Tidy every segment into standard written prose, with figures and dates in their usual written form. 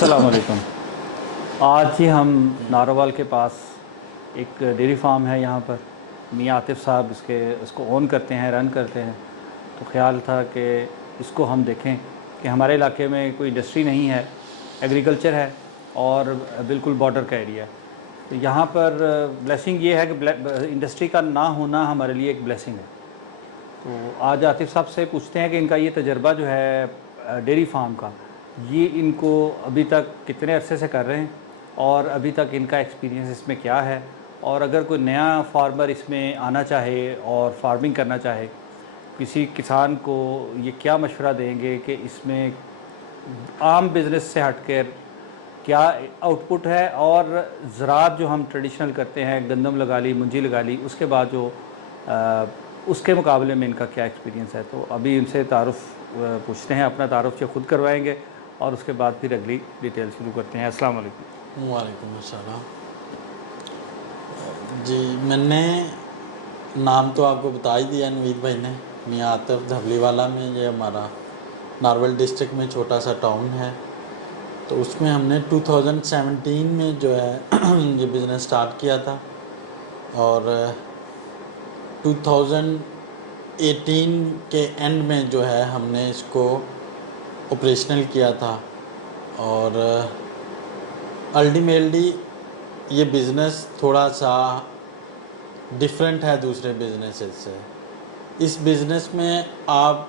अस्सलाम वालेकुम। आज ही हम नारोवाल के पास एक डेयरी फार्म है, यहाँ पर मियाँ आतिफ़ साहब इसको ओन करते हैं, रन करते हैं। तो ख़्याल था कि इसको हम देखें कि हमारे इलाके में कोई इंडस्ट्री नहीं है, एग्रीकल्चर है और बिल्कुल बॉर्डर का एरिया है। तो यहाँ पर ब्लेसिंग ये है कि इंडस्ट्री का ना होना हमारे लिए एक ब्लेसिंग है। तो आज आतिफ़ साहब से पूछते हैं कि इनका ये तजर्बा जो है डेयरी फार्म का, ये इनको अभी तक कितने अरसे से कर रहे हैं और अभी तक इनका एक्सपीरियंस इसमें क्या है, और अगर कोई नया फार्मर इसमें आना चाहे और फार्मिंग करना चाहे, किसी किसान को ये क्या मशवरा देंगे कि इसमें आम बिज़नेस से हटकर क्या आउटपुट है, और ज़राअत जो हम ट्रेडिशनल करते हैं, गंदम लगा ली, मुंजी लगा ली, उसके बाद जो उसके मुकाबले में इनका क्या एक्सपीरियंस है। तो अभी इनसे तारुफ़ पूछते हैं, अपना तारुफ़ ये ख़ुद करवाएंगे और उसके बाद फिर अगली डिटेल शुरू करते हैं। अस्सलाम वालेकुम। वालेकुम अस्सलाम। जी, मैंने नाम तो आपको बता ही दिया नवीद भाई ने। मियाँ आतिफ़ धबलीवाला में, ये हमारा नारवल डिस्ट्रिक्ट में छोटा सा टाउन है। तो उसमें हमने 2017 में जो है ये बिज़नेस स्टार्ट किया था और 2018 के एंड में जो है हमने इसको ऑपरेशनल किया था। और अल्टीमेटली ये बिज़नेस थोड़ा सा डिफरेंट है दूसरे बिजनेसेस से। इस बिज़नेस में आप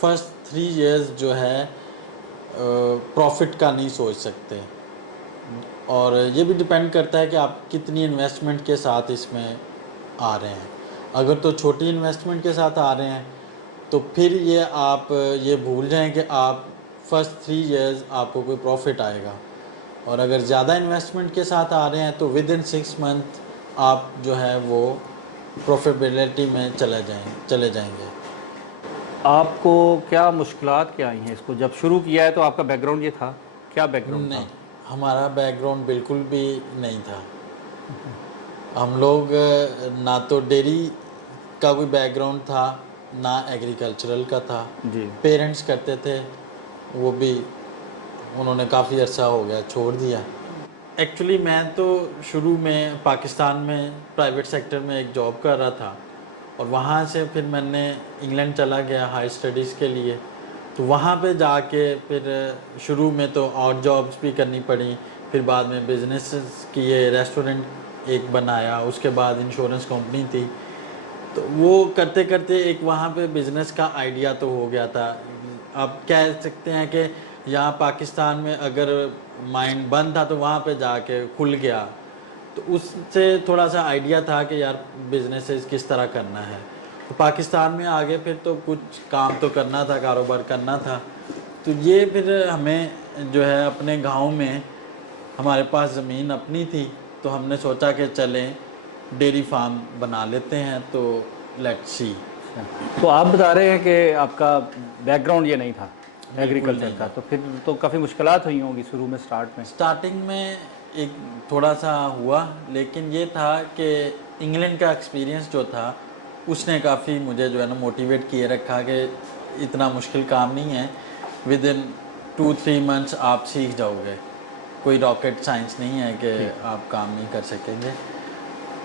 फर्स्ट 3 इयर्स जो है प्रॉफिट का नहीं सोच सकते, और ये भी डिपेंड करता है कि आप कितनी इन्वेस्टमेंट के साथ इसमें आ रहे हैं। अगर तो छोटी इन्वेस्टमेंट के साथ आ रहे हैं तो फिर ये आप ये भूल जाएं कि आप फर्स्ट 3 इयर्स आपको कोई प्रॉफिट आएगा, और अगर ज़्यादा इन्वेस्टमेंट के साथ आ रहे हैं तो विद इन 6 मंथ आप जो है वो प्रॉफिटेबिलिटी में चले जाएंगे। आपको क्या मुश्किलात क्या आई हैं इसको जब शुरू किया है? तो आपका बैकग्राउंड ये था, क्या बैकग्राउंड नहीं, था? हमारा बैकग्राउंड बिल्कुल भी नहीं था। हम लोग ना तो डेयरी का कोई बैकग्राउंड था, ना एग्रीकल्चरल का था। जी। पेरेंट्स करते थे, वो भी उन्होंने काफ़ी अर्सा हो गया छोड़ दिया। एक्चुअली मैं तो शुरू में पाकिस्तान में प्राइवेट सेक्टर में एक जॉब कर रहा था, और वहाँ से फिर मैंने इंग्लैंड चला गया हाई स्टडीज़ के लिए। तो वहाँ पे जाके फिर शुरू में तो और जॉब्स भी करनी पड़ी, फिर बाद में बिजनेस किए, रेस्टोरेंट एक बनाया, उसके बाद इंश्योरेंस कंपनी थी। तो वो करते करते एक वहाँ पे बिज़नेस का आइडिया तो हो गया था। आप कह सकते हैं कि यहाँ पाकिस्तान में अगर माइंड बंद था तो वहाँ पे जाके खुल गया। तो उससे थोड़ा सा आइडिया था कि यार बिजनेसेस किस तरह करना है। तो पाकिस्तान में आगे फिर तो कुछ काम तो करना था, कारोबार करना था। तो ये फिर हमें जो है अपने गांव में, हमारे पास ज़मीन अपनी थी, तो हमने सोचा कि चलें डेयरी फार्म बना लेते हैं। तो लेट्स सी। तो आप बता रहे हैं कि आपका बैकग्राउंड ये नहीं था एग्रीकल्चर नहीं का, था। तो फिर तो काफ़ी मुश्किलात हुई होंगी शुरू में, स्टार्ट में? स्टार्टिंग में एक थोड़ा सा हुआ, लेकिन ये था कि इंग्लैंड का एक्सपीरियंस जो था उसने काफ़ी मुझे जो है ना मोटिवेट किए रखा कि इतना मुश्किल काम नहीं है, विद इन 2-3 मंथ्स आप सीख जाओगे। कोई रॉकेट साइंस नहीं है कि आप काम नहीं कर सकेंगे।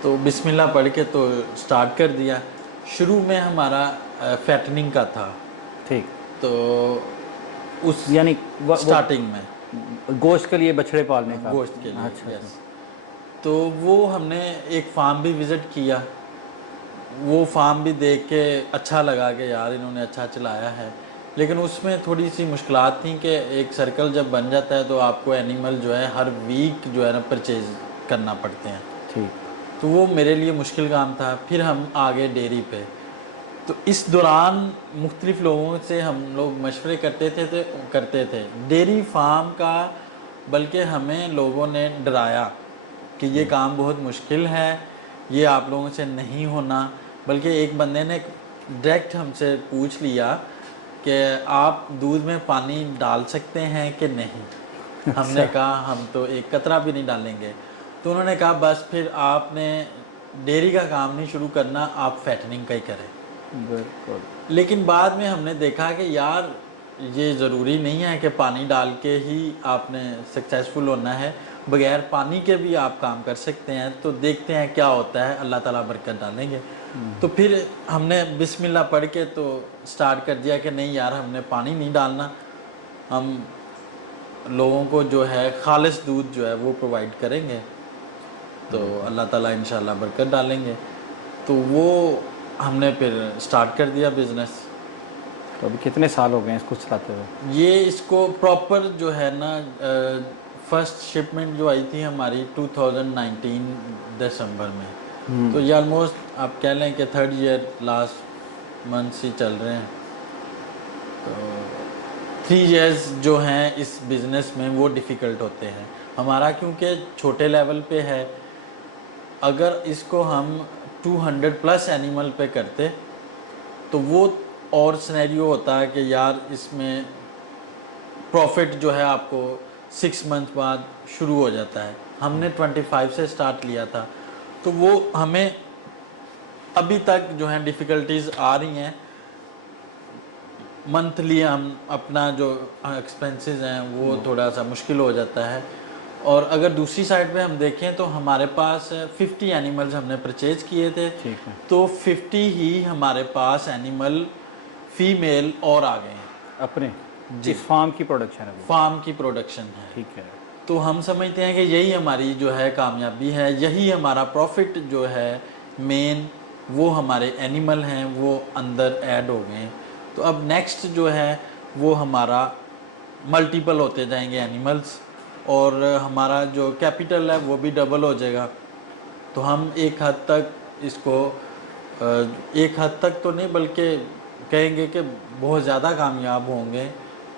तो बिस्मिल्लाह पढ़ के तो स्टार्ट कर दिया। शुरू में हमारा फैटनिंग का था। ठीक। तो उस यानी स्टार्टिंग में गोश्त के लिए बछड़े पालने का? गोश्त के लिए। अच्छा। यस। तो वो हमने एक फार्म भी विज़िट किया। वो फार्म भी देख के अच्छा लगा कि यार इन्होंने अच्छा चलाया है, लेकिन उसमें थोड़ी सी मुश्किलात थी कि एक सर्कल जब बन जाता है तो आपको एनिमल जो है हर वीक जो है ना परचेज करना पड़ते हैं। ठीक। तो वो मेरे लिए मुश्किल काम था। फिर हम आ गए डेयरी पे। तो इस दौरान मुख्तलिफ लोगों से हम लोग मशवरे करते थे डेयरी फार्म का, बल्कि हमें लोगों ने डराया कि ये काम बहुत मुश्किल है, ये आप लोगों से नहीं होना। बल्कि एक बंदे ने डायरेक्ट हमसे पूछ लिया कि आप दूध में पानी डाल सकते हैं कि नहीं। हमने कहा हम तो एक कतरा भी नहीं डालेंगे। तो उन्होंने कहा बस फिर आपने डेयरी का काम नहीं शुरू करना, आप फैटनिंग का ही करें। बिल्कुल। लेकिन बाद में हमने देखा कि यार ये ज़रूरी नहीं है कि पानी डाल के ही आपने सक्सेसफुल होना है, बगैर पानी के भी आप काम कर सकते हैं। तो देखते हैं क्या होता है, अल्लाह ताला बरकत डालेंगे। तो फिर हमने बिस्मिल्लाह पढ़ के तो स्टार्ट कर दिया कि नहीं यार, हमने पानी नहीं डालना, हम लोगों को जो है खालिस दूध जो है वो प्रोवाइड करेंगे, तो अल्लाह ताला इंशाल्लाह बरकत डालेंगे। तो वो हमने फिर स्टार्ट कर दिया बिज़नेस। तो अभी कितने साल हो गए हैं इसको चलाते हुए? ये इसको प्रॉपर जो है ना, फर्स्ट शिपमेंट जो आई थी हमारी 2019 दिसंबर में, तो ये ऑलमोस्ट आप कह लें कि 3rd ईयर लास्ट मंथ ही चल रहे हैं। तो 3 इयर्स जो हैं इस बिज़नेस में वो डिफ़िकल्ट होते हैं हमारा, क्योंकि छोटे लेवल पे है। अगर इसको हम 200 प्लस एनिमल पे करते तो वो और सिनेरियो होता है कि यार इसमें प्रॉफिट जो है आपको 6 मंथ बाद शुरू हो जाता है। हमने 25 से स्टार्ट लिया था, तो वो हमें अभी तक जो है डिफ़िकल्टीज़ आ रही हैं। मंथली हम अपना जो एक्सपेंसेस हैं वो थोड़ा सा मुश्किल हो जाता है। और अगर दूसरी साइड पे हम देखें तो हमारे पास 50 एनिमल्स हमने परचेज किए थे, ठीक है। तो 50 ही हमारे पास एनिमल फीमेल और आ गए हैं। अपने जी। इस फार्म की प्रोडक्शन है वो? फार्म की प्रोडक्शन है। ठीक है। तो हम समझते हैं कि यही हमारी जो है कामयाबी है, यही हमारा प्रॉफिट जो है मेन, वो हमारे एनिमल हैं वो अंदर ऐड हो गए हैं। तो अब नेक्स्ट जो है वो हमारा मल्टीपल होते जाएंगे एनिमल्स, और हमारा जो कैपिटल है वो भी डबल हो जाएगा। तो हम एक हद तक इसको एक हद तक तो नहीं बल्कि कहेंगे कि बहुत ज़्यादा कामयाब होंगे,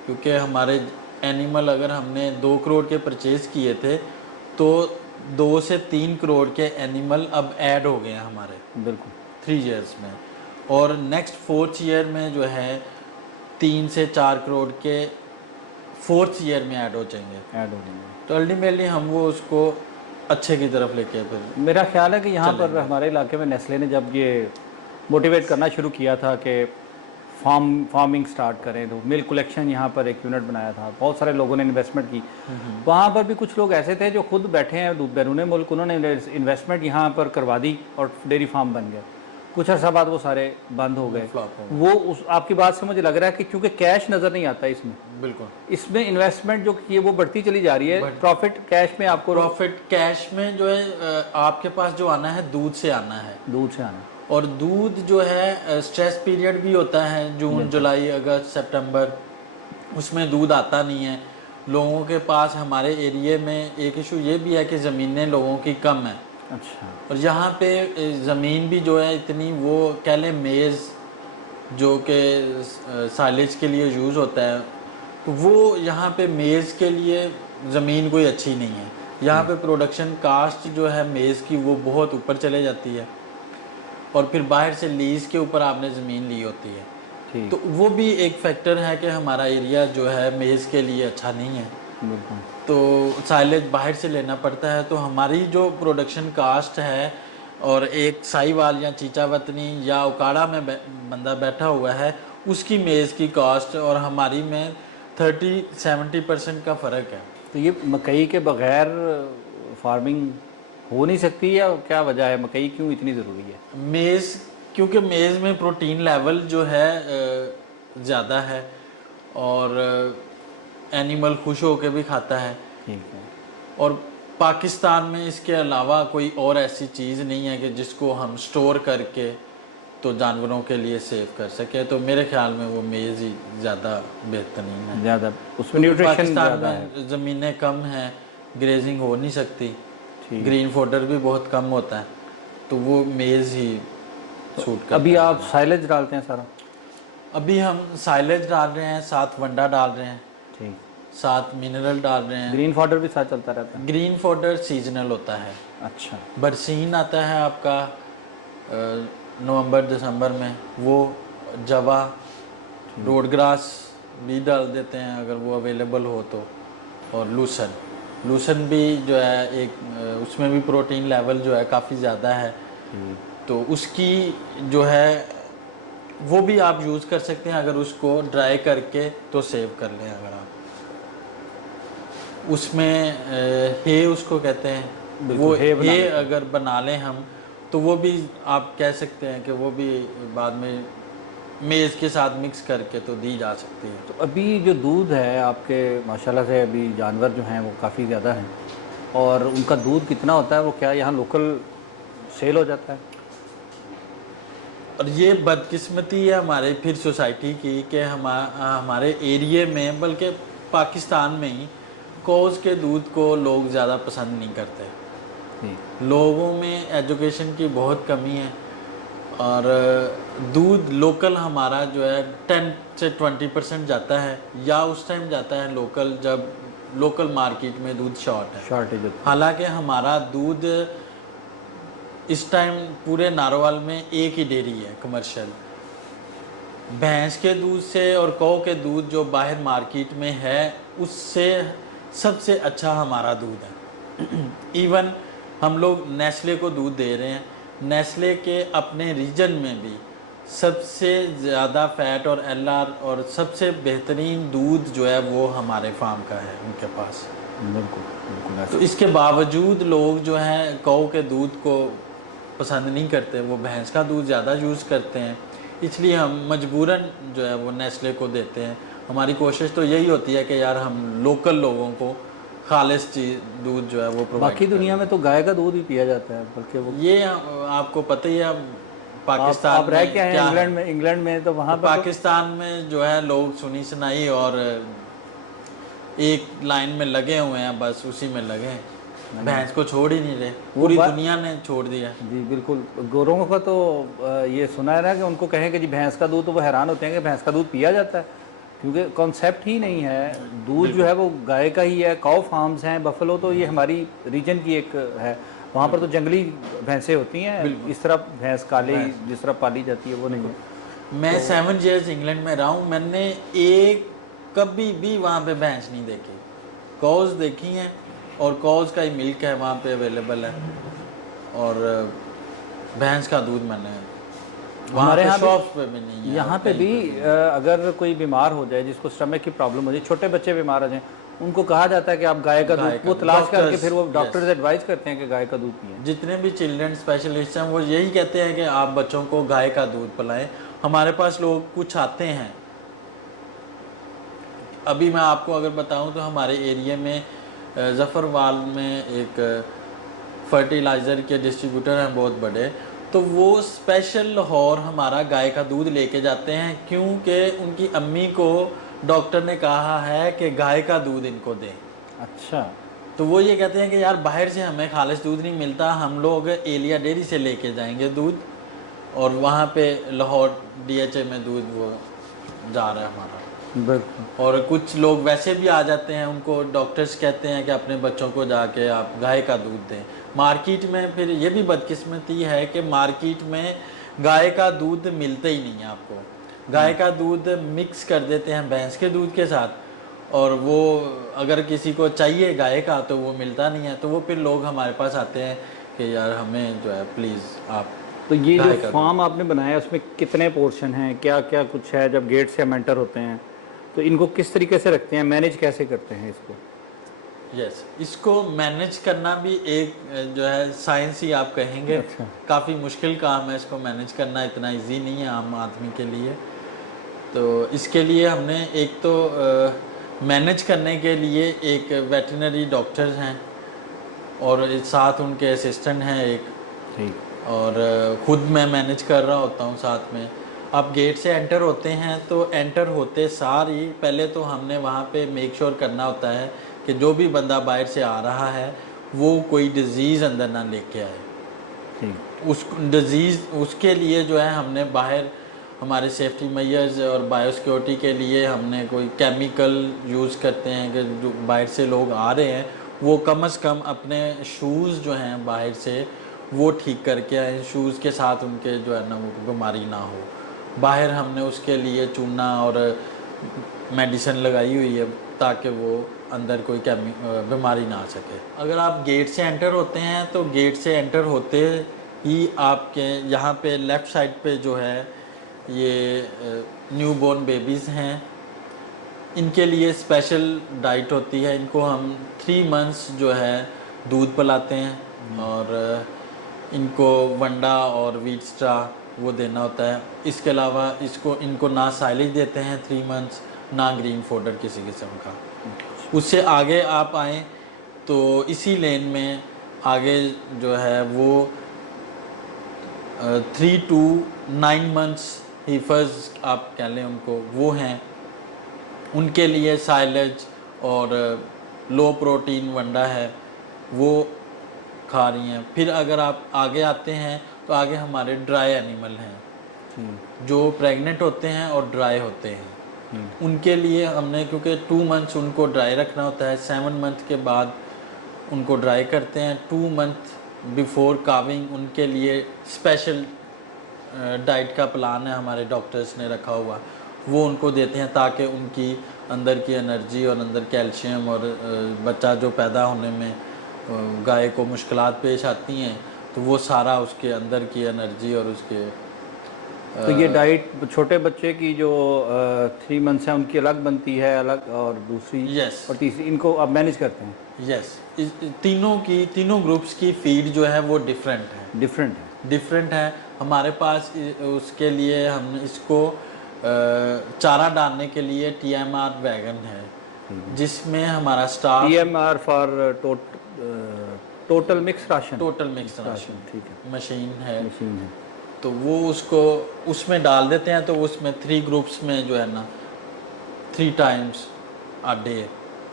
क्योंकि हमारे एनिमल अगर हमने 2 करोड़ के परचेज़ किए थे तो 2 से 3 करोड़ के एनिमल अब ऐड हो गए हैं हमारे बिल्कुल 3 इयर्स में। और नेक्स्ट 4th ईयर में जो है 3 से 4 करोड़ के 4th ईयर में ऐड हो जाएंगे। ऐड हो जाएंगे। तो अल्टीमेटली हम वो उसको अच्छे की तरफ लेके फिर मेरा ख्याल है कि यहाँ पर चलेंगे। हमारे इलाके में नेस्ले ने जब ये मोटिवेट करना शुरू किया था कि फार्मिंग स्टार्ट करें, तो मिल्क कलेक्शन यहाँ पर एक यूनिट बनाया था, बहुत सारे लोगों ने इन्वेस्टमेंट की। वहाँ पर भी कुछ लोग ऐसे थे जो खुद बैठे हैं बैरून मुल्क, उन्होंने इन्वेस्टमेंट यहाँ पर करवा दी और डेयरी फार्म बन गए। कुछ अर्सा बाद वो सारे बंद हो गए। फ्लॉप हो गए। वो उस आपकी बात से मुझे लग रहा है कि क्योंकि कैश नज़र नहीं आता इसमें, बिल्कुल इसमें इन्वेस्टमेंट जो की है वो बढ़ती चली जा रही है, प्रॉफिट कैश में आपको प्रॉफिट कैश में जो है आपके पास जो आना है दूध से आना है। दूध से आना। और दूध जो है स्ट्रेस पीरियड भी होता है, जून जुलाई अगस्त सितंबर, उसमें दूध आता नहीं है लोगों के पास। हमारे एरिया में एक इशू ये भी है कि ज़मीनें लोगों की कम है। अच्छा। और यहाँ पे ज़मीन भी जो है इतनी, वो कह लें मेज़ जो कि साइलेज के लिए यूज़ होता है, तो वो यहाँ पे मेज़ के लिए ज़मीन कोई अच्छी नहीं है। यहाँ पे प्रोडक्शन कास्ट जो है मेज़ की वो बहुत ऊपर चले जाती है, और फिर बाहर से लीज़ के ऊपर आपने ज़मीन ली होती है। ठीक। तो वो भी एक फैक्टर है कि हमारा एरिया जो है मेज़ के लिए अच्छा नहीं है, बिल्कुल। तो साइलेज बाहर से लेना पड़ता है। तो हमारी जो प्रोडक्शन कास्ट है, और एक साहिवाल या चीचा वतनी या उकाड़ा में बंदा बैठा हुआ है, उसकी मेज़ की कास्ट और हमारी में 30-70% का फ़र्क है। तो ये मकई के बगैर फार्मिंग हो नहीं सकती, या क्या वजह है, मकई क्यों इतनी ज़रूरी है? मेज़, क्योंकि मेज़ में प्रोटीन लेवल जो है ज़्यादा है, और एनिमल खुश होकर भी खाता है। ठीक है। और पाकिस्तान में इसके अलावा कोई और ऐसी चीज़ नहीं है कि जिसको हम स्टोर करके तो जानवरों के लिए सेव कर सके। तो मेरे ख्याल में वो मेज़ ही ज़्यादा बेहतरीन है। ज़्यादा उसमें न्यूट्रिशन पाकिस्तान ज़्यादा है। में ज़मीनें कम हैं, ग्रेजिंग हो नहीं सकती, ठीक। ग्रीन फोडर भी बहुत कम होता है, तो वो मेज़ ही सूट करता अभी है। आप साइलेज डालते हैं सारा? अभी हम साइलेज डाल रहे हैं, साथ वंडा डाल रहे हैं, ठीक। साथ मिनरल डाल रहे हैं। ग्रीन फॉडर भी साथ चलता रहता है? ग्रीन फोडर सीजनल होता है। अच्छा। बरसीन आता है आपका नवंबर दिसंबर में, वो जवा रोड ग्रास भी डाल देते हैं अगर वो अवेलेबल हो तो। और लूसन भी जो है एक, उसमें भी प्रोटीन लेवल जो है काफ़ी ज़्यादा है, तो उसकी जो है वो भी आप यूज़ कर सकते हैं अगर उसको ड्राई करके तो सेव कर लें। अगर आप उसमें हे उसको कहते हैं, वो बिल्कुल, हे बना हे लेते हैं। अगर बना लें हम तो वो भी आप कह सकते हैं कि वो भी बाद में मेज़ के साथ मिक्स करके तो दी जा सकती है। तो अभी जो दूध है आपके, माशाल्लाह से अभी जानवर जो हैं वो काफ़ी ज़्यादा हैं, और उनका दूध कितना होता है, वो क्या यहाँ लोकल सेल हो जाता है? और ये बदकिस्मती है हमारे फिर सोसाइटी की कि हमारे एरिए में, बल्कि पाकिस्तान में ही, कौज़ के दूध को लोग ज़्यादा पसंद नहीं करते। जी। लोगों में एजुकेशन की बहुत कमी है, और दूध लोकल हमारा जो है 10 से 20% जाता है, या उस टाइम जाता है लोकल जब लोकल मार्केट में दूध शॉर्ट है। शॉर्टेज होती है। हालांकि हमारा दूध इस टाइम पूरे नारोवाल में एक ही डेयरी है कमर्शियल। भैंस के दूध से और गौ के दूध जो बाहर मार्केट में है उससे सबसे अच्छा हमारा दूध है। इवन हम लोग नेस्ले को दूध दे रहे हैं, नेस्ले के अपने रीजन में भी सबसे ज़्यादा फैट और एलआर और सबसे बेहतरीन दूध जो है वो हमारे फार्म का है उनके पास। बिल्कुल बिल्कुल तो ऐसा। इसके बावजूद लोग जो हैं गौ के दूध को पसंद नहीं करते, वो भैंस का दूध ज़्यादा यूज़ करते हैं, इसलिए हम मजबूरन जो है वो नेस्ले को देते हैं। हमारी कोशिश तो यही होती है कि यार हम लोकल लोगों को खालिस चीज़ दूध जो है वो प्रोवाइड बाकी करें। दुनिया में तो गाय का दूध ही पिया जाता है, बल्कि वो ये आपको पता ही है पाकिस्तान आप रह में के आए हैं क्या है। इंग्लैंड में, तो वहाँ तो पर तो पाकिस्तान में जो है लोग सुनी सुनाई और एक लाइन में लगे हुए हैं, बस उसी में लगे हैं, भैंस को छोड़ ही नहीं रहे। पूरी दुनिया ने छोड़ दिया। जी बिल्कुल। गोरों का तो ये सुना है ना कि उनको कहें कि जी भैंस का दूध, तो वो हैरान होते हैं कि भैंस का दूध पिया जाता है, क्योंकि कॉन्सेप्ट ही नहीं है। दूध जो है वो गाय का ही है। काउ फार्म्स हैं, बफलो तो ये हमारी रीजन की एक है, वहाँ पर तो जंगली भैंसें होती हैं। इस तरह भैंस काले जिस तरह पाली जाती है वो नहीं है। मैं 7 ईयर्स इंग्लैंड में रहा हूँ, मैंने एक कभी भी वहाँ पे भैंस नहीं देखी। कॉज देखी हैं, और कॉज का ही मिल्क है वहाँ पे अवेलेबल है, और भैंस का दूध मैंने हमारे यहाँ शॉप्स पे भी नहीं है। यहाँ पे भी अगर कोई बीमार हो जाए, जिसको स्टमक की प्रॉब्लम हो जाए, छोटे बच्चे बीमार हो जाए, उनको कहा जाता है कि आप गाय का दूध, वो तलाश करके फिर वो डॉक्टर्स एडवाइस करते हैं कि गाय का दूध पिएं। जितने भी चिल्ड्रन स्पेशलिस्ट हैं वो यही कहते हैं कि आप बच्चों को गाय का दूध पिलाएं। हमारे पास लोग कुछ आते हैं, अभी मैं आपको अगर बताऊं तो हमारे एरिया में ज़फ़रवाल में एक फर्टिलाइज़र के डिस्ट्रीब्यूटर हैं बहुत बड़े, तो वो स्पेशल लाहौर हमारा गाय का दूध लेके जाते हैं, क्योंकि उनकी अम्मी को डॉक्टर ने कहा है कि गाय का दूध इनको दें। अच्छा। तो वो ये कहते हैं कि यार बाहर से हमें खालिश दूध नहीं मिलता, हम लोग एलिया डेयरी से लेके जाएंगे दूध, और वहाँ पे लाहौर DHA में दूध वो जा रहा है हमारा। और कुछ लोग वैसे भी आ जाते हैं, उनको डॉक्टर्स कहते हैं कि अपने बच्चों को जाके आप गाय का दूध दें। मार्केट में फिर ये भी बदकिस्मती है कि मार्केट में गाय का दूध मिलता ही नहीं है आपको। गाय का दूध मिक्स कर देते हैं भैंस के दूध के साथ, और वो अगर किसी को चाहिए गाय का तो वो मिलता नहीं है। तो वो फिर लोग हमारे पास आते हैं कि यार हमें जो है प्लीज़ आप। तो ये जो फार्म आपने बनाया उसमें कितने पोर्शन हैं, क्या क्या कुछ है? जब गेट से हम एंटर होते हैं तो इनको किस तरीके से रखते हैं, मैनेज कैसे करते हैं इसको? यस, इसको मैनेज करना भी एक जो है साइंस ही आप कहेंगे। अच्छा। काफ़ी मुश्किल काम है इसको मैनेज करना, इतना इजी नहीं है आम आदमी के लिए। तो इसके लिए हमने एक तो मैनेज करने के लिए एक वेटरनरी डॉक्टर हैं, और साथ उनके असिस्टेंट हैं एक, ठीक। और ख़ुद मैं मैनेज कर रहा होता हूँ साथ में। आप गेट से एंटर होते हैं तो एंटर होते सार ही पहले तो हमने वहाँ पे मेक श्योर करना होता है कि जो भी बंदा बाहर से आ रहा है वो कोई डिज़ीज़ अंदर ना लेके आए। ठीक। उस डिज़ीज़ उसके लिए जो है हमने बाहर हमारे सेफ्टी मेजर्स और बायोसिक्योरिटी के लिए हमने कोई केमिकल यूज़ करते हैं कि जो बाहर से लोग आ रहे हैं वो कम से कम अपने शूज़ जो हैं बाहर से वो ठीक करके आए, शूज़ के साथ उनके जो है ना वो बीमारी ना हो। बाहर हमने उसके लिए चूना और मेडिसिन लगाई हुई है ताकि वो अंदर कोई बीमारी ना आ सके। अगर आप गेट से एंटर होते हैं तो गेट से एंटर होते ही आपके यहाँ पे लेफ़्ट साइड पे जो है ये न्यूबॉर्न बेबीज़ हैं, इनके लिए स्पेशल डाइट होती है। इनको हम 3 मंथ्स जो है दूध पिलाते हैं और इनको वंडा और व्हीट स्ट्रा वो देना होता है। इसके अलावा इनको ना साइलेज देते हैं 3 मंथ्स, ना ग्रीन फोडर किसी किस्म का। उससे आगे आप आएँ तो इसी लेन में आगे जो है वो 3 to 9 मंथ्स हीफर्स आप कह लें उनको, वो हैं। उनके लिए साइलेज और लो प्रोटीन वंडा है वो खा रही हैं। फिर अगर आप आगे आते हैं तो आगे हमारे ड्राई एनिमल हैं जो प्रेग्नेंट होते हैं और ड्राई होते हैं। उनके लिए हमने, क्योंकि 2 मंथ्स उनको ड्राई रखना होता है, 7 मंथ के बाद उनको ड्राई करते हैं। 2 मंथ बिफोर काविंग उनके लिए स्पेशल डाइट का प्लान है हमारे डॉक्टर्स ने रखा हुआ, वो उनको देते हैं ताकि उनकी अंदर की एनर्जी और अंदर कैल्शियम और बच्चा जो पैदा होने में गाय को मुश्किलात पेश आती हैं तो वो सारा उसके अंदर की एनर्जी और उसके तो ये डाइट छोटे बच्चे की जो 3 मंथ्स हैं उनकी अलग बनती है अलग, और दूसरी यस और तीसरी इनको आप मैनेज करते हैं? यस, तीनों ग्रुप्स की फीड जो है वो डिफरेंट है हमारे पास। उसके लिए हम इसको चारा डालने के लिए TMR वैगन है जिसमें हमारा staff TMR for total mix ration, ठीक है, मशीन है। है। तो वो उसको उसमें डाल देते हैं, तो उसमें 3 ग्रुप्स में जो है ना 3 टाइम्स अ डे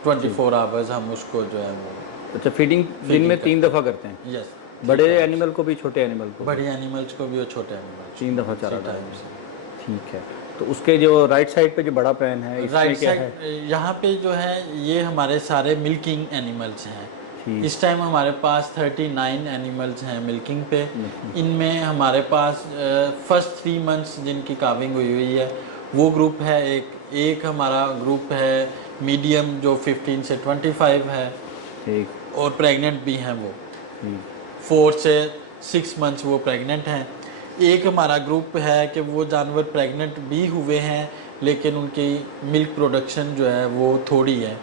24 आवर्स हम उसको जो है वो अच्छा, फीडिंग दिन में 3 दफ़ा करते हैं? यस, बड़े एनिमल को भी छोटे एनिमल को? बड़े एनिमल्स को भी और छोटे एनिमल्स 3 दफ़ा चारा टाइम्स। ठीक है। तो उसके जो राइट साइड पे जो बड़ा पैन है इसमें क्या है? यहाँ पे जो है ये हमारे सारे मिल्किंग एनिमल्स हैं। इस टाइम हमारे पास 39 एनिमल्स हैं मिल्किंग पे। इनमें हमारे पास फर्स्ट 3 मंथ्स जिनकी काविंग हुई है वो ग्रुप है। एक हमारा ग्रुप है मीडियम जो 15 से 25 है, ठीक, और प्रेग्नेंट भी हैं वो 4 से 6 मंथ्स वो प्रेग्नेंट हैं। एक हमारा ग्रुप है कि वो जानवर प्रेग्नेंट भी हुए हैं लेकिन उनकी मिल्क प्रोडक्शन जो है वो थोड़ी है,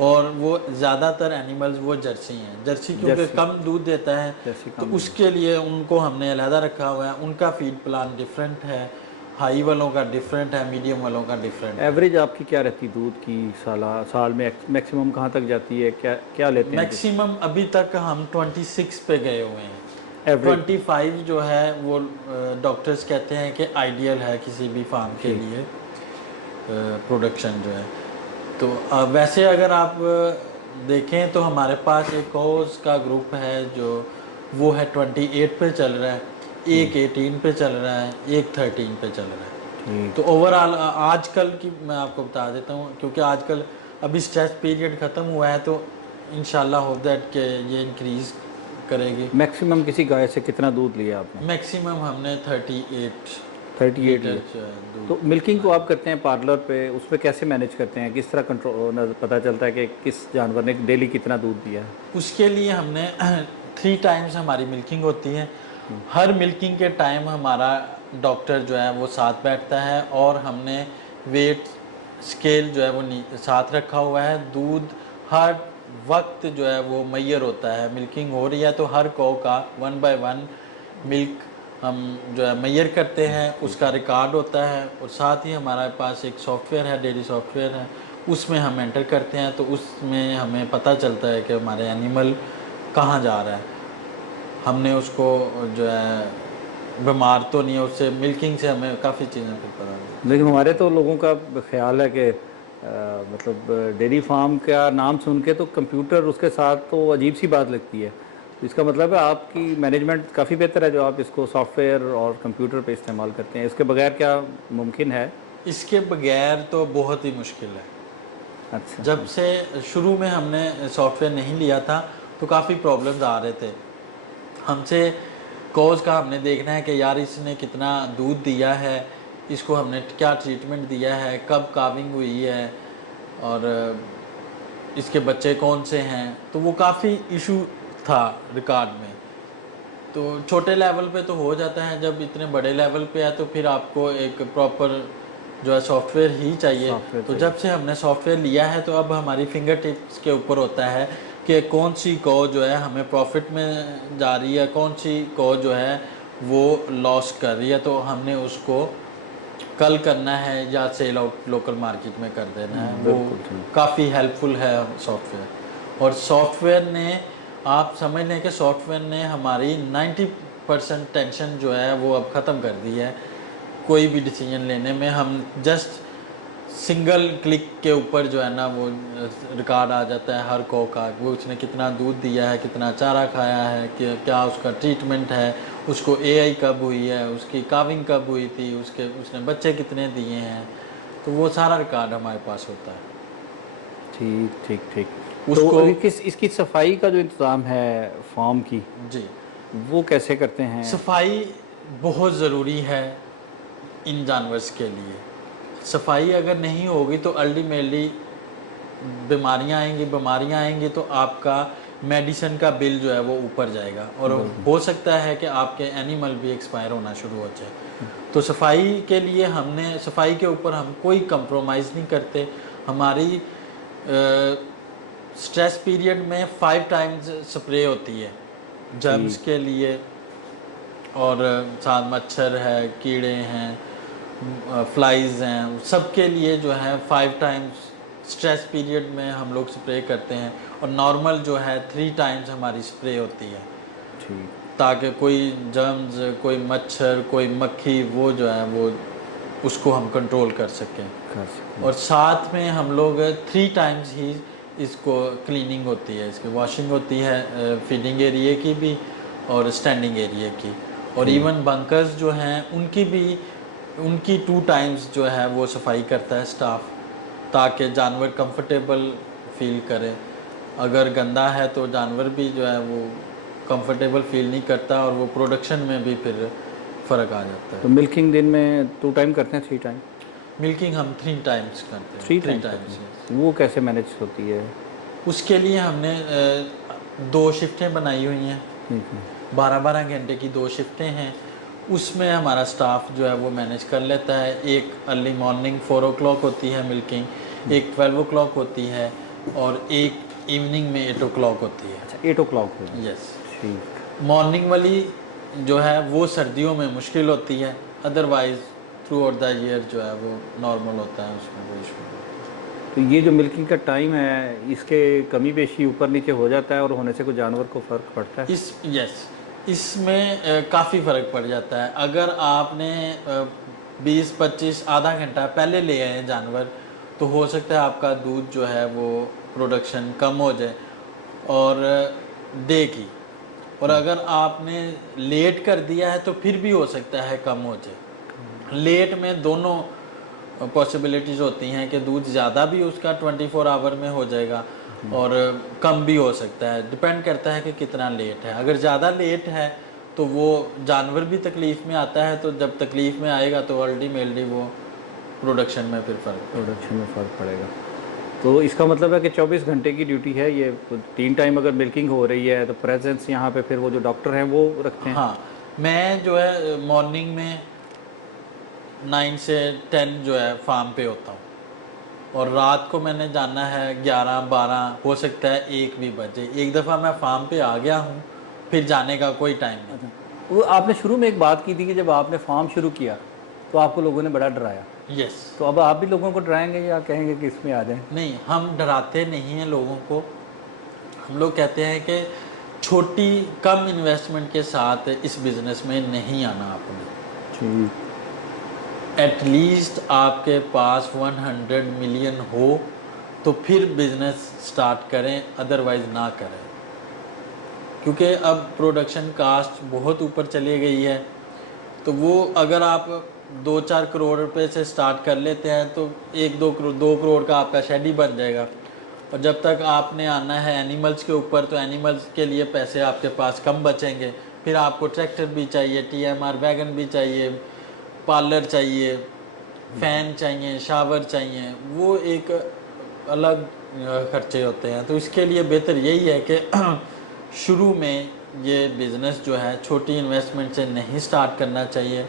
और वो ज़्यादातर एनिमल्स वो जर्सी हैं। जर्सी क्योंकि कम दूध देता है तो उसके लिए उनको हमने अलहदा रखा हुआ है। उनका फीड प्लान डिफरेंट है, हाई वालों का डिफरेंट है, मीडियम वालों का डिफरेंट है। एवरेज आपकी क्या रहती दूध की साल में मैक्सिमम कहाँ तक जाती है? क्या लेते हैं? मैक्सिमम अभी तक हम 26 पे गए हुए हैं। 25 जो है वो डॉक्टर्स कहते हैं कि आइडियल है किसी भी फार्म के लिए प्रोडक्शन जो है। तो वैसे अगर आप देखें तो हमारे पास एक कोस का ग्रुप है जो वो है 28 पे चल रहा है, एक 18 पे चल रहा है, एक 13 पे चल रहा है। तो ओवरऑल आजकल की मैं आपको बता देता हूँ, क्योंकि आजकल अभी स्ट्रेस पीरियड ख़त्म हुआ है तो इंशाल्लाह होप दैट कि ये इंक्रीज़ करेगी। मैक्सिमम किसी गाय से कितना दूध लिया आपने? मैक्सिमम हमने 38 तो मिल्किंग तो आप करते हैं पार्लर पे, उसमें कैसे मैनेज करते हैं? किस तरह कंट्रोल पता चलता है कि किस जानवर ने डेली कितना दूध दिया है? उसके लिए हमने 3 टाइम्स हमारी मिल्किंग होती है। हर मिल्किंग के टाइम हमारा डॉक्टर जो है वो साथ बैठता है और हमने वेट स्केल जो है वो साथ रखा हुआ है। दूध हर वक्त जो है वो मैयर होता है। मिल्किंग हो रही है तो हर कौ का 1 by 1 मिल्क हम जो है मैयर करते हैं, उसका रिकॉर्ड होता है। और साथ ही हमारे पास एक सॉफ्टवेयर है, डेली सॉफ्टवेयर है, उसमें हम एंटर करते हैं तो उसमें हमें पता चलता है कि हमारे एनिमल कहाँ जा रहा है। हमने उसको जो है बीमार तो नहीं है, उससे मिल्किंग से हमें काफ़ी चीज़ें फिर पता चलती। लेकिन हमारे तो लोगों का ख्याल है कि मतलब डेयरी फार्म का नाम सुन के तो कंप्यूटर उसके साथ तो अजीब सी बात लगती है। तो इसका मतलब है आपकी मैनेजमेंट काफ़ी बेहतर है जो आप इसको सॉफ्टवेयर और कंप्यूटर पे इस्तेमाल करते हैं। इसके बगैर क्या मुमकिन है? इसके बगैर तो बहुत ही मुश्किल है। अच्छा, जब से शुरू में हमने सॉफ्टवेयर नहीं लिया था तो काफ़ी प्रॉब्लम्स आ रहे थे हमसे। कॉज का हमने देखना है कि यार इसने कितना दूध दिया है, इसको हमने क्या ट्रीटमेंट दिया है, कब काविंग हुई है और इसके बच्चे कौन से हैं। तो वो काफ़ी इशू था रिकॉर्ड में। तो छोटे लेवल पे तो हो जाता है, जब इतने बड़े लेवल पे है तो फिर आपको एक प्रॉपर जो है सॉफ्टवेयर ही चाहिए। सॉफ्टवेयर तो चाहिए। जब से हमने सॉफ्टवेयर लिया है तो अब हमारी फिंगर टिप्स के ऊपर होता है कि कौन सी कॉ जो है हमें प्रॉफिट में जा रही है, कौन सी कॉ जो है वो लॉस कर रही है, तो हमने उसको कल करना है या सेल आउट लोकल मार्केट में कर देना है। वो बिल्कुल ठीक। काफ़ी हेल्पफुल है सॉफ्टवेयर। और सॉफ्टवेयर ने, आप समझ लें कि सॉफ्टवेयर ने हमारी 90% टेंशन जो है वो अब ख़त्म कर दी है। कोई भी डिसीजन लेने में हम जस्ट सिंगल क्लिक के ऊपर जो है ना वो रिकॉर्ड आ जाता है हर कौ का, वो उसने कितना दूध दिया है, कितना चारा खाया है, कि क्या उसका ट्रीटमेंट है, उसको एआई कब हुई है, उसकी काविंग कब हुई थी, उसने बच्चे कितने दिए हैं, तो वो सारा रिकॉर्ड हमारे पास होता है। ठीक ठीक ठीक। तो उसको अभी किस इसकी सफाई का जो इंतज़ाम है फार्म की, जी, वो कैसे करते हैं? सफाई बहुत ज़रूरी है इन जानवर्स के लिए। सफाई अगर नहीं होगी तो अल्टीमेटली बीमारियां आएंगी तो आपका मेडिसिन का बिल जो है वो ऊपर जाएगा, और हो सकता है कि आपके एनिमल भी एक्सपायर होना शुरू हो जाए। तो सफाई के लिए हमने, सफाई के ऊपर हम कोई कंप्रोमाइज़ नहीं करते। हमारी स्ट्रेस पीरियड में 5 टाइम्स स्प्रे होती है जर्म्स के लिए, और साथ मच्छर है, कीड़े हैं, फ्लाइज हैं, सबके लिए जो है 5 टाइम्स स्ट्रेस पीरियड में हम लोग स्प्रे करते हैं। और नॉर्मल जो है 3 टाइम्स हमारी स्प्रे होती है, ठीक। ताकि कोई जर्म्स, कोई मच्छर, कोई मक्खी, वो जो है वो उसको हम कंट्रोल कर सकें। कर सकते और साथ में हम लोग 3 टाइम्स ही इसको क्लीनिंग होती है, इसकी वॉशिंग होती है, फीडिंग एरिया की भी और स्टैंडिंग एरिया की। और इवन बंकर्स जो हैं उनकी भी, उनकी 2 टाइम्स जो है वो सफाई करता है स्टाफ, ताकि जानवर कंफर्टेबल फील करे। अगर गंदा है तो जानवर भी जो है वो कंफर्टेबल फील नहीं करता, और वो प्रोडक्शन में भी फिर फ़र्क आ जाता तो है। मिल्किंग दिन में 2 टाइम करते हैं, 3 टाइम? मिल्किंग हम 3 टाइम्स करते हैं, 3 3 टाइम करते टाइम्स। हैं। वो कैसे मैनेज होती है? उसके लिए हमने 2 शिफ्टें बनाई हुई हैं, ठीक है। 12-12 घंटे की 2 शिफ्टें हैं। उसमें हमारा स्टाफ जो है वो मैनेज कर लेता है। एक अर्ली मॉर्निंग 4 o'clock होती है मिल्किंग, एक 12 o'clock होती है, और एक इवनिंग में 8 o'clock होती है। अच्छा, 8 o'clock है। यस। ठीक। मॉर्निंग वाली जो है वो सर्दियों में मुश्किल होती है, otherwise through out the year जो है वो नॉर्मल होता है, उसमें कोई इशू नहीं। तो ये जो मिल्किंग का टाइम है, इसके कमी बेशी ऊपर नीचे हो जाता है और होने से कोई जानवर को फ़र्क पड़ता है? इसमें काफ़ी फ़र्क पड़ जाता है। अगर आपने 20-25 आधा घंटा पहले ले आए हैं जानवर, तो हो सकता है आपका दूध जो है वो प्रोडक्शन कम हो जाए और डे की। और अगर आपने लेट कर दिया है तो फिर भी हो सकता है कम हो जाए। लेट में दोनों पॉसिबिलिटीज़ होती हैं कि दूध ज़्यादा भी उसका 24 आवर में हो जाएगा और कम भी हो सकता है, डिपेंड करता है कि कितना लेट है। अगर ज़्यादा लेट है तो वो जानवर भी तकलीफ़ में आता है, तो जब तकलीफ़ में आएगा तो अल्टीमेटली वो प्रोडक्शन में फिर फ़र्क पड़ेगा। प्रोडक्शन में फ़र्क पड़ेगा। तो इसका मतलब है कि 24 घंटे की ड्यूटी है ये। 3 टाइम अगर मिल्किंग हो रही है तो प्रेजेंस यहाँ पे फिर वो जो डॉक्टर हैं वो रखते हैं? हाँ, मैं जो है मॉर्निंग में 9 से 10 जो है फार्म पे होता हूँ, और रात को मैंने जाना है 11-12, हो सकता है 1 भी बजे। एक दफ़ा मैं फार्म पे आ गया हूँ, फिर जाने का कोई टाइम नहीं। अच्छा। वो आपने शुरू में एक बात की थी कि जब आपने फार्म शुरू किया तो आपको लोगों ने बड़ा डराया। यस। तो अब आप भी लोगों को डराएंगे या कहेंगे कि इसमें आ जाएं? नहीं, हम डराते नहीं हैं लोगों को। हम लोग कहते हैं कि छोटी कम इन्वेस्टमेंट के साथ इस बिज़नेस में नहीं आना आपने। ठीक। एटलीस्ट आपके पास 100 मिलियन हो तो फिर बिज़नेस स्टार्ट करें, अदरवाइज़ ना करें। क्योंकि अब प्रोडक्शन कास्ट बहुत ऊपर चली गई है, तो वो अगर आप 2-4 करोड़ रुपए से स्टार्ट कर लेते हैं तो 2 करोड़ का आपका शेड ही बन जाएगा। और जब तक आपने आना है एनिमल्स के ऊपर, तो एनिमल्स के लिए पैसे आपके पास कम बचेंगे। फिर आपको ट्रैक्टर भी चाहिए, TMR वैगन भी चाहिए, पार्लर चाहिए, फ़ैन चाहिए, शावर चाहिए, वो एक अलग खर्चे होते हैं। तो इसके लिए बेहतर यही है कि शुरू में ये बिज़नेस जो है छोटी इन्वेस्टमेंट से नहीं स्टार्ट करना चाहिए।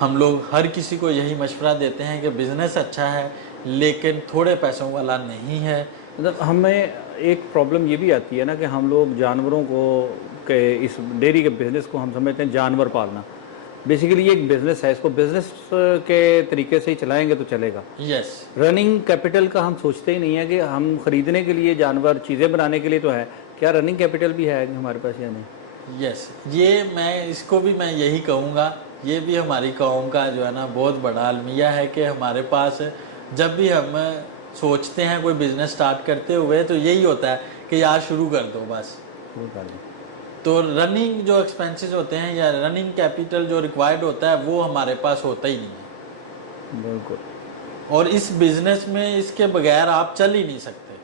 हम लोग हर किसी को यही मशवरा देते हैं कि बिज़नेस अच्छा है लेकिन थोड़े पैसों वाला नहीं है। मतलब हमें एक प्रॉब्लम ये भी आती है ना कि हम लोग जानवरों को के इस डेयरी के बिज़नेस को हम समझते हैं जानवर पालना। बेसिकली ये एक बिज़नेस है, इसको बिज़नेस के तरीके से ही चलाएंगे तो चलेगा। यस, रनिंग कैपिटल का हम सोचते ही नहीं है कि हम ख़रीदने के लिए जानवर चीज़ें बनाने के लिए तो है, क्या रनिंग कैपिटल भी है हमारे पास या नहीं? यस, ये मैं इसको भी मैं यही कहूँगा, ये भी हमारी कौम का जो है ना बहुत बड़ा अलमिया है कि हमारे पास जब भी हम सोचते हैं कोई बिज़नेस स्टार्ट करते हुए तो यही होता है कि यार शुरू कर दो बस। वो कर लें। तो रनिंग जो एक्सपेंसेस होते हैं या रनिंग कैपिटल जो रिक्वायर्ड होता है वो हमारे पास होता ही नहीं है। बिल्कुल। और इस बिज़नेस में इसके बगैर आप चल ही नहीं सकते।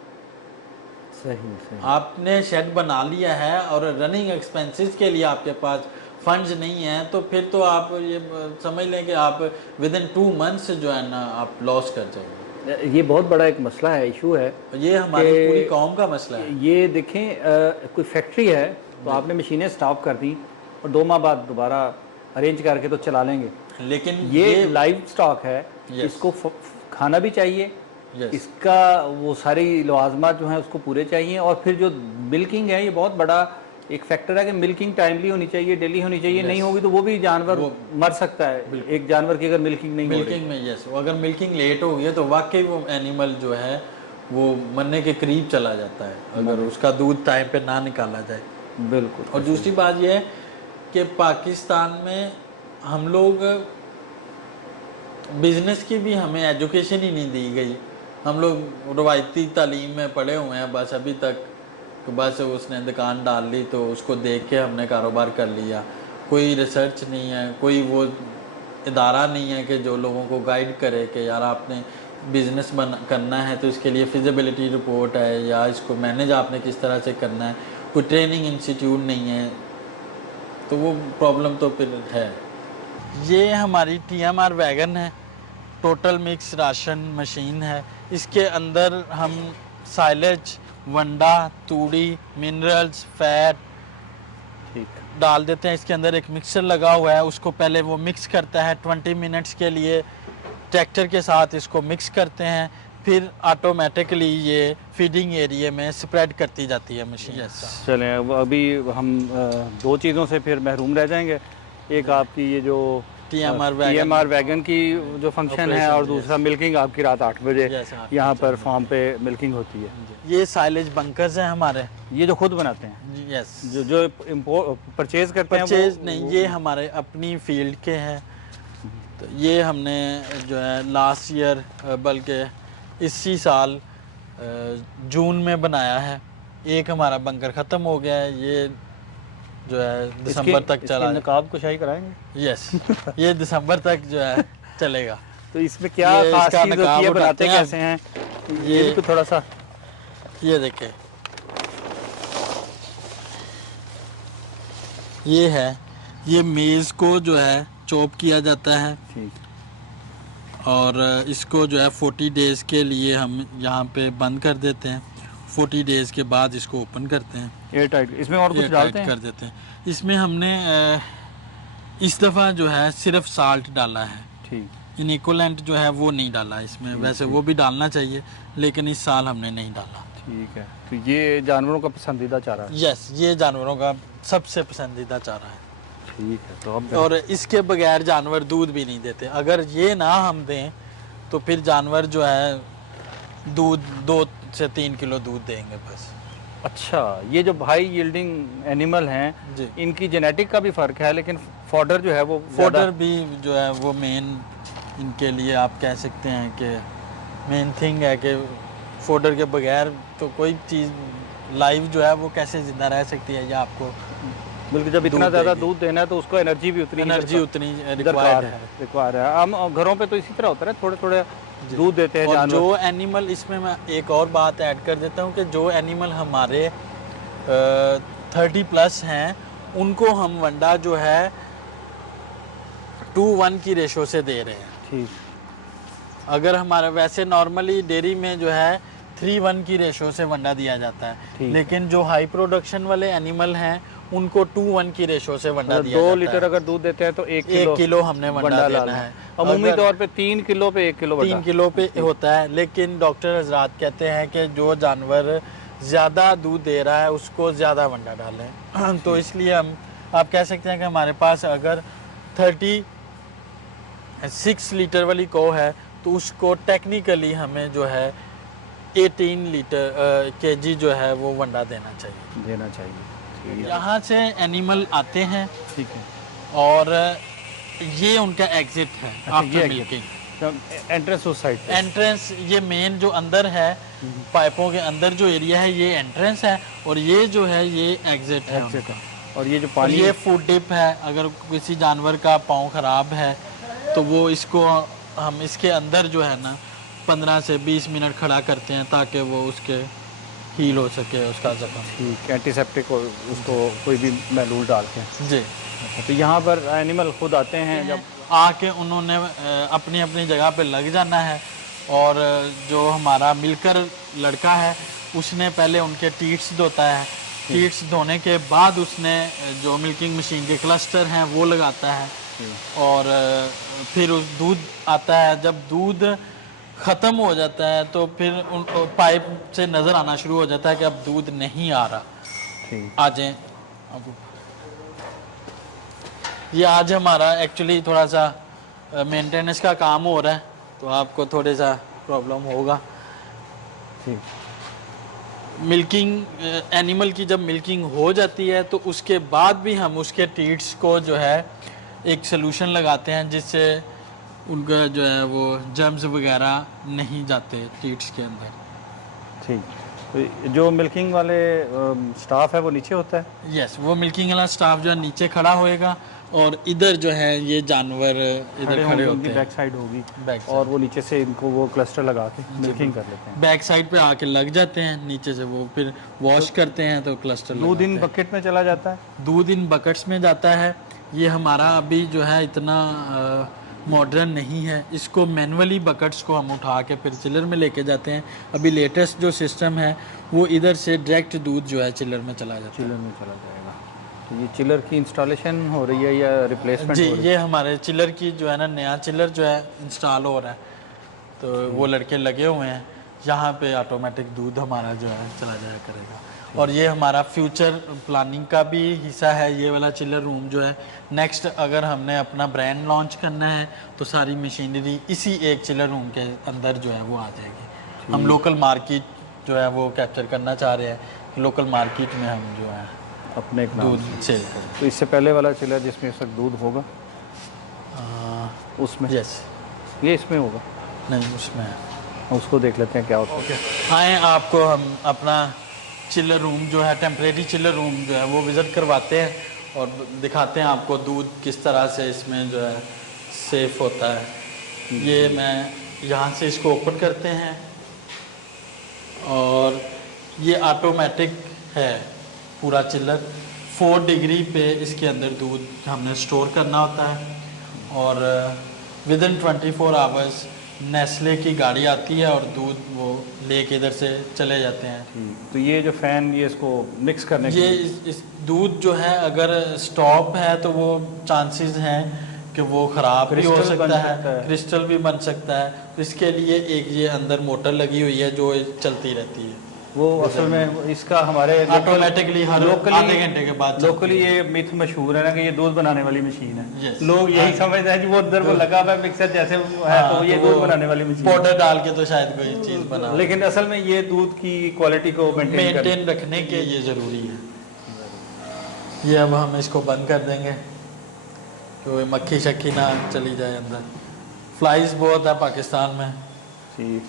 सही सही। आपने शेड बना लिया है और रनिंग एक्सपेंसेस के लिए आपके पास फंड्स नहीं है तो फिर तो आप ये समझ लें कि आप विद इन 2 मंथ्स जो है ना आप लॉस कर जाएंगे। ये बहुत बड़ा एक मसला है, इशू है। ये हमारी पूरी कौम का मसला है। ये देखें, कोई फैक्ट्री है तो आपने मशीनें स्टॉप कर दी और 2 माह बाद दोबारा अरेंज करके तो चला लेंगे, लेकिन ये लाइव स्टॉक है। इसको खाना भी चाहिए, इसका वो सारी लवाजमात जो हैं उसको पूरे चाहिए, और फिर जो मिल्किंग है ये बहुत बड़ा एक फैक्टर है कि मिल्किंग टाइमली होनी चाहिए, डेली होनी चाहिए। नहीं होगी तो वो भी जानवर मर सकता है। एक जानवर की अगर मिल्किंग नहीं मिल्किंग में यस, अगर मिल्किंग लेट हो गई तो वाकई वो एनिमल जो है वो मरने के करीब चला जाता है अगर उसका दूध टाइम पे ना निकाला जाए। बिल्कुल। और दूसरी बात यह है कि पाकिस्तान में हम लोग बिज़नेस की भी हमें एजुकेशन ही नहीं दी गई। हम लोग रवायती तालीम में पढ़े हुए हैं बस अभी तक, तो बस उसने दुकान डाल ली तो उसको देख के हमने कारोबार कर लिया। कोई रिसर्च नहीं है, कोई वो इदारा नहीं है कि जो लोगों को गाइड करे कि यार आपने बिज़नेस करना है तो इसके लिए फिजिबिलिटी रिपोर्ट है या इसको मैनेज आपने किस तरह से करना है। कोई ट्रेनिंग इंस्टीट्यूट नहीं है, तो वो प्रॉब्लम तो फिर है। ये हमारी TMR वैगन है, टोटल मिक्स राशन मशीन है। इसके अंदर हम साइलेज, वंडा, तूड़ी, मिनरल्स, फैट डाल देते हैं। इसके अंदर एक मिक्सर लगा हुआ है, उसको पहले वो मिक्स करता है 20 मिनट्स के लिए। ट्रैक्टर के साथ इसको मिक्स करते हैं, फिर ऑटोमेटिकली ये फीडिंग एरिया में स्प्रेड करती जाती है मशीन। चलें, अब अभी हम 2 चीज़ों से फिर महरूम रह जाएंगे। एक आपकी ये जो TMR वैगन की जो फंक्शन है, और दूसरा मिल्किंग आपकी रात 8 बजे यहाँ पर फार्म पे मिल्किंग होती है। ये साइलेज बंकर्स हैं हमारे, ये जो खुद बनाते हैं। यस, जो परचेज करते हैं। परचेज नहीं, ये हमारे अपनी फील्ड के हैं। तो ये हमने जो है लास्ट ईयर बल्कि इसी साल जून में बनाया है। एक हमारा बंकर ख़त्म हो गया है, ये जो है दिसंबर तक चला। नकाब कुशाई कराएंगे। यस, ये दिसंबर तक जो है चलेगा। तो इसमें क्या खास चीज़ होती है, बनाते कैसे हैं? ये भी थोड़ा सा ये देखें, ये है, ये मेज़ को जो है चॉप किया जाता है और इसको जो है 40 डेज़ के लिए हम यहाँ पे बंद कर देते हैं। 40 डेज़ के बाद इसको ओपन करते हैं, एयर टाइट। इसमें और कुछ डालते हैं? कर देते हैं। इसमें हमने इस दफ़ा जो है सिर्फ साल्ट डाला है। ठीक। इनिकोलेंट जो है वो नहीं डाला इसमें। वैसे वो भी डालना चाहिए लेकिन इस साल हमने नहीं डाला। ठीक है। तो ये जानवरों का पसंदीदा चारा है? यस, ये जानवरों का सबसे पसंदीदा चारा है। ठीक है। तो अब और इसके बगैर जानवर दूध भी नहीं देते। अगर ये ना हम दें तो फिर जानवर जो है दूध 2 से 3 किलो दूध देंगे बस। अच्छा, ये जो हाई यील्डिंग एनिमल हैं इनकी जेनेटिक का भी फ़र्क है, लेकिन फॉडर जो है वो फॉडर भी जो है वो मेन इनके लिए आप कह सकते हैं कि मेन थिंग है कि फॉडर के बगैर तो कोई चीज़ लाइव जो है वो कैसे ज़िंदा रह सकती है। या आपको बल्कि जब इतना ज़्यादा दूध देना है तो उसको एनर्जी भी उतनी रिक्वायर्ड है। हम घरों पे तो इसी तरह होता है, थोड़े थोड़े दूध देते हैं। और जो एनिमल, इसमें मैं एक और बात ऐड कर देता हूँ कि जो एनिमल हमारे 30+ हैं उनको हम वंडा जो है 2:1 की रेशो से दे रहे हैं। ठीक। अगर हमारा वैसे नॉर्मली डेयरी में जो है 3:1 की रेशो से वंडा दिया जाता है, लेकिन जो हाई प्रोडक्शन वाले एनिमल हैं उनको 2:1 की रेशो से वंडा दिया 2 जाता लीटर है। अगर दूध देते हैं तो 1 1 किलो हमने वंडा देना है। अमूमी अगर तौर पे 3 किलो पे 1 किलो 3 किलो पे होता है, लेकिन डॉक्टर हजरात कहते हैं कि जो जानवर ज़्यादा दूध दे रहा है उसको ज़्यादा वंडा डालें। तो इसलिए हम आप कह सकते हैं कि हमारे पास अगर 36 लीटर वाली को है तो उसको टेक्निकली हमें जो है 18 लीटर केजी जो है वो वंडा देना चाहिए। यहाँ से एनिमल आते हैं, ठीक है, और ये उनका एग्जिट है आफ्टर मिल्किंग। एंट्रेंस उस साइड पे। एंट्रेंस ये मेन जो अंदर है, पाइपों के अंदर जो एरिया है ये एंट्रेंस है, और ये जो है ये एग्जिट है उनका। और ये जो और पानी ये फूड डिप है, अगर किसी जानवर का पाँव खराब है तो वो इसको हम इसके अंदर जो है ना 15 से 20 मिनट खड़ा करते हैं ताकि वो उसके हील हो सके उसका जख्म। ठीक, एंटीसेप्टिक उसको कोई भी महलूल डाल के। जी। तो यहाँ पर एनिमल खुद आते हैं, जब आके उन्होंने अपनी अपनी जगह पे लग जाना है, और जो हमारा मिलकर लड़का है उसने पहले उनके टीट्स धोता है। टीट्स धोने के बाद उसने जो मिल्किंग मशीन के क्लस्टर हैं वो लगाता है, और फिर उस दूध आता है। जब दूध ख़त्म हो जाता है तो फिर उन पाइप से नज़र आना शुरू हो जाता है कि अब दूध नहीं आ रहा। आ जाएं। ये आज हमारा एक्चुअली थोड़ा सा मेंटेनेंस का काम हो रहा है, तो आपको थोड़े सा प्रॉब्लम होगा। मिल्किंग एनिमल की जब मिल्किंग हो जाती है तो उसके बाद भी हम उसके टीट्स को जो है एक सलूशन लगाते हैं जिससे उनका जो है वो जर्म्स वगैरह नहीं जाते टीट्स के अंदर। ठीक, तो जो मिल्किंग वाले स्टाफ है वो नीचे होता है? यस, वो मिल्किंग वाला स्टाफ जो है नीचे खड़ा होएगा, और इधर जो है ये जानवर इधर खड़े होते हैं। बैक साइड होगी, बैक और वो नीचे से इनको वो क्लस्टर लगा के मिल्किंग कर लेते हैं। बैक साइड पे आके लग जाते हैं, नीचे से वो फिर वॉश करते हैं तो क्लस्टर दूध इन बकेट में चला जाता है? दूध इन बकेट्स में जाता है। ये हमारा अभी जो है इतना मॉडर्न नहीं है, इसको मैनुअली बकेट्स को हम उठा के फिर चिलर में लेके जाते हैं। अभी लेटेस्ट जो सिस्टम है वो इधर से डायरेक्ट दूध जो है चिलर में चला जाता है। चिलर में चला जाएगा। तो ये चिलर की इंस्टॉलेशन हो रही है या रिप्लेसमेंट? जी, ये हमारे चिलर की जो है ना, नया चिलर जो है इंस्टॉल हो रहा है, तो वो लड़के लगे हुए हैं। यहाँ पे ऑटोमेटिक दूध हमारा जो है चला जाया करेगा। और ये हमारा फ्यूचर प्लानिंग का भी हिस्सा है, ये वाला चिलर रूम जो है। नेक्स्ट अगर हमने अपना ब्रांड लॉन्च करना है तो सारी मशीनरी इसी एक चिलर रूम के अंदर जो है वो आ जाएगी। हम लोकल मार्केट जो है वो कैप्चर करना चाह रहे हैं, लोकल मार्केट में हम जो है अपने दूध सेल करें। तो इससे पहले वाला चिलर जिसमें इस वक्त दूध होगा उसमें? यस, ये इसमें होगा? नहीं, उसमें है। उसको देख लेते हैं क्या होता है। आए, आपको हम अपना चिलर रूम जो है, टेम्परेरी चिलर रूम जो है वो विज़िट करवाते हैं और दिखाते हैं आपको दूध किस तरह से इसमें जो है सेफ होता है। ये मैं यहाँ से इसको ओपन करते हैं, और ये ऑटोमेटिक है पूरा चिलर। 4 डिग्री पे इसके अंदर दूध हमने स्टोर करना होता है, और विदिन 24 आवर्स नेस्ले की गाड़ी आती है और दूध वो लेके इधर से चले जाते हैं। तो ये जो फ़ैन, ये इसको मिक्स करने ये इस दूध जो है अगर स्टॉप है तो वो चांसेस हैं कि वो ख़राब भी हो सकता है, क्रिस्टल भी बन सकता है। तो इसके लिए एक ये अंदर मोटर लगी हुई है जो चलती रहती है। वो असल में इसका हमारे ऑटोमेटिकली हर आधे घंटे के बाद लोकली ये मिथ मशहूर है ना कि ये दूध बनाने वाली मशीन है। Yes. लोग यही समझते हैं कि वो उधर वो लगा हुआ है मिक्सर जैसे है, तो ये दूध बनाने वाली मशीन पाउडर डाल के तो शायद कोई चीज़ बना, लेकिन असल में ये दूध की क्वालिटी को मेंटेन रखने के ये ज़रूरी है। ये अब हम इसको बंद कर देंगे तो मक्खी शक्की ना चली जाए अंदर। फ्लाइज बहुत है पाकिस्तान में। ठीक,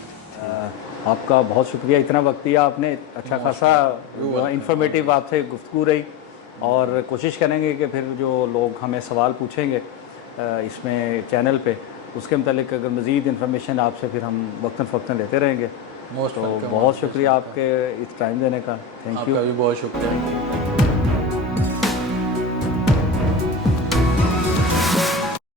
आपका बहुत शुक्रिया, इतना वक्त दिया आपने, अच्छा खासा इंफॉर्मेटिव आपसे गुफ्तगू रही, और कोशिश करेंगे कि फिर जो लोग हमें सवाल पूछेंगे इसमें चैनल पे, उसके मतलब अगर मज़ीद इन्फॉर्मेशन आपसे फिर हम वक्तन फ़क्तन लेते रहेंगे। तो बहुत शुक्रिया आपके इस टाइम देने का। Thank you. आपका भी बहुत शुक्रिया।